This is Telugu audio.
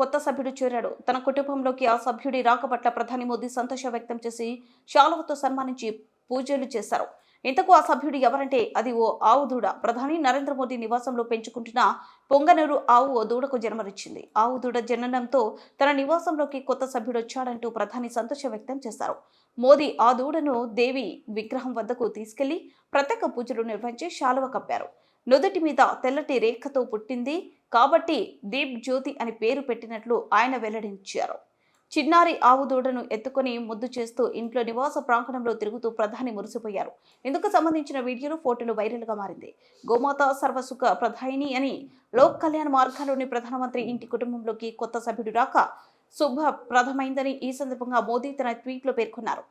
కొత్త సభ్యుడు చేరాడు. తన కుటుంబంలోకి ఆ సభ్యుడి రాక పట్ల ప్రధాని మోదీ సంతోషం వ్యక్తం చేసి శాలువతో సన్మానించి పూజలు చేశారు. ఇంతకు ఆ సభ్యుడు ఎవరంటే అది ఓ ఆవు దూడ. ప్రధాని నరేంద్ర మోదీ నివాసంలో పెంచుకుంటున్న పొంగనూరు ఆవు ఓ దూడకు జన్మనిచ్చింది. ఆవు దూడ జననంతో తన నివాసంలోకి కొత్త సభ్యుడు వచ్చాడంటూ ప్రధాని సంతోషం వ్యక్తం చేశారు. మోదీ ఆ దూడను దేవి విగ్రహం వద్దకు తీసుకెళ్లి ప్రత్యేక పూజలు నిర్వహించి శాలువ కప్పారు. నుదుటి మీద తెల్లటి రేఖతో పుట్టింది కాబట్టి దీప్ జ్యోతి అని పేరు పెట్టినట్లు ఆయన వెల్లడించారు. చిన్నారి ఆవు దూడను ఎత్తుకొని ముద్దు చేస్తూ ఇంట్లో నివాస ప్రాంగణంలో తిరుగుతూ ప్రధాని మురిసిపోయారు. ఇందుకు సంబంధించిన వీడియోలు, ఫోటోలు వైరల్ గా మారింది. గోమాత సర్వసుఖ ప్రధాయిని అని లోక్ కళ్యాణ్ మార్గాల్లోని ప్రధానమంత్రి ఇంటి కుటుంబంలోకి కొత్త సభ్యుడు రాక శుభప్రదమైందని ఈ సందర్భంగా మోదీ తన ట్వీట్లో పేర్కొన్నారు.